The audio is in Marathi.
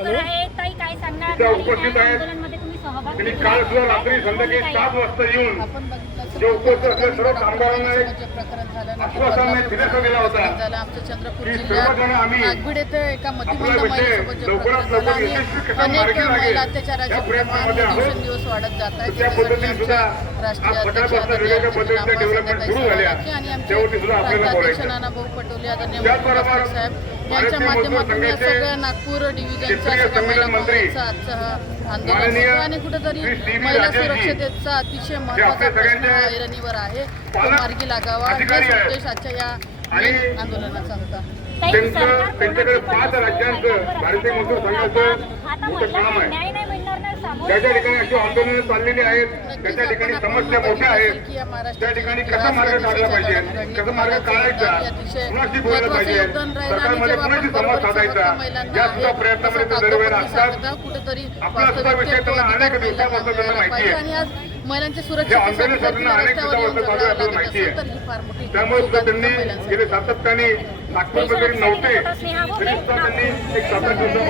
वर्कर आहे ताई काय सांगणार त्या उपस्थित आहेत. आंदोलनामध्ये तुम्ही सहभाग त्यांनी घेतला? काल सुद्धा रात्री संध्याकाळी 7 वाजता येऊन आपण बघितलं जे उपस्थित असलेल्या सर्व कामगारांना एक जे प्रकरण झालं आश्वासन दिलेला गेला होता झालं आमच्या चंद्रपूर की जिल्ह्यात सर्वजण आम्ही नागभीड येथे एका आपला मतिमंद विषय महिलेसोबत जे लवकरात प्रकरण लवकर झालं आणि यशस्वी कसा अनेक मार्गी लागेल महिला या अत्याचाराचे प्रमाण प्रयत्नामध्ये आहोत. दिवसेंदिवस वाढत जात आहे त्या पद्धतीने सुद्धा राष्ट्रीय आज अध्यक्ष सकाळपासून वेगवेगळ्या पद्धतीच्या डेव्हलपमेंट सुरू झाल्या आणि आमचे त्यावरती सुद्धा आपल्याला राज्याध्यक्ष बोलायचं. नानाभाऊ पटोले आदरणीय त्याचबरोबर मुख्यमंत्री साहेब यांच्या भारतीय मजदूर माध्यमातून या संघाचे सगळ्या नागपूर डिव्हिजनच्या क्षेत्रीय सगळ्या महिला संमेलन मंत्री काँग्रेसचा आजचा हा आंदोलन माननीय होतं आणि कुठेतरी श्री सी. व्ही. महिला राजेशजी, सुरक्षतेचा अतिशय महत्त्वाचा आपल्या प्रश्न सगळ्यांचे हा ऐरणीवर आहे तो पालक मार्गी लागावा अधिकारी हाच आहेत. उद्देश आजच्या या आणि आंदोलनाचा होता. ताई, सरकार त्यांच्याकडे कोणाची 5 पण राज्यांचं महिलांवर भारतीय मजदूर संघाचं आता मोठं काम महिलांना आहे. न्याय नाही मिळणार नाही सामोरं ज्या ज्या ठिकाणी अशी आंदोलनं चाललेली आहेत नक्कीच त्या ठिकाणी आपण समस्या बघितलं मोठ्या असेल आहेत. की या महाराष्ट्राच्या त्या ठिकाणी कसा इतिहासात मार्ग काढला पाहिजे, घडली कसा मार्ग काढायचा, अतिशय कुणाशी बोललं महत्त्वाचं पाहिजे, योगदान राहील आणि सरकारमध्ये जेव्हा कुणाशी आपण संवाद बरोबरीचा साधायचा हक्क महिलांना या आहे, सुद्धा प्रयत्नामध्ये तसा ते दरवेळेला कागदोपत्री असतात. सांगता कुठेतरी आपला सुद्धा विषय वास्तविक त्यांना अधिकार अनेक दिवसापासून महिलांना त्यांना मिळाला माहिती पाहिजे आहे. आणि आज महिलांच्या या सुरक्षेसाठी आंदोलनासाठी जर तिला अनेक रस्त्यावर येऊन दिवसापासून चालू आहे, जगावं आपल्याला लागत माहिती असेल आहे. तर ही फार मोठी त्यामुळे सुद्धा चूक आहे त्यांनी महिलांसाठी. गेले सातत्याने नागपूरमध्ये नव्हते तरी सुद्धा त्यांनी एक 7-8 दिवसामध्ये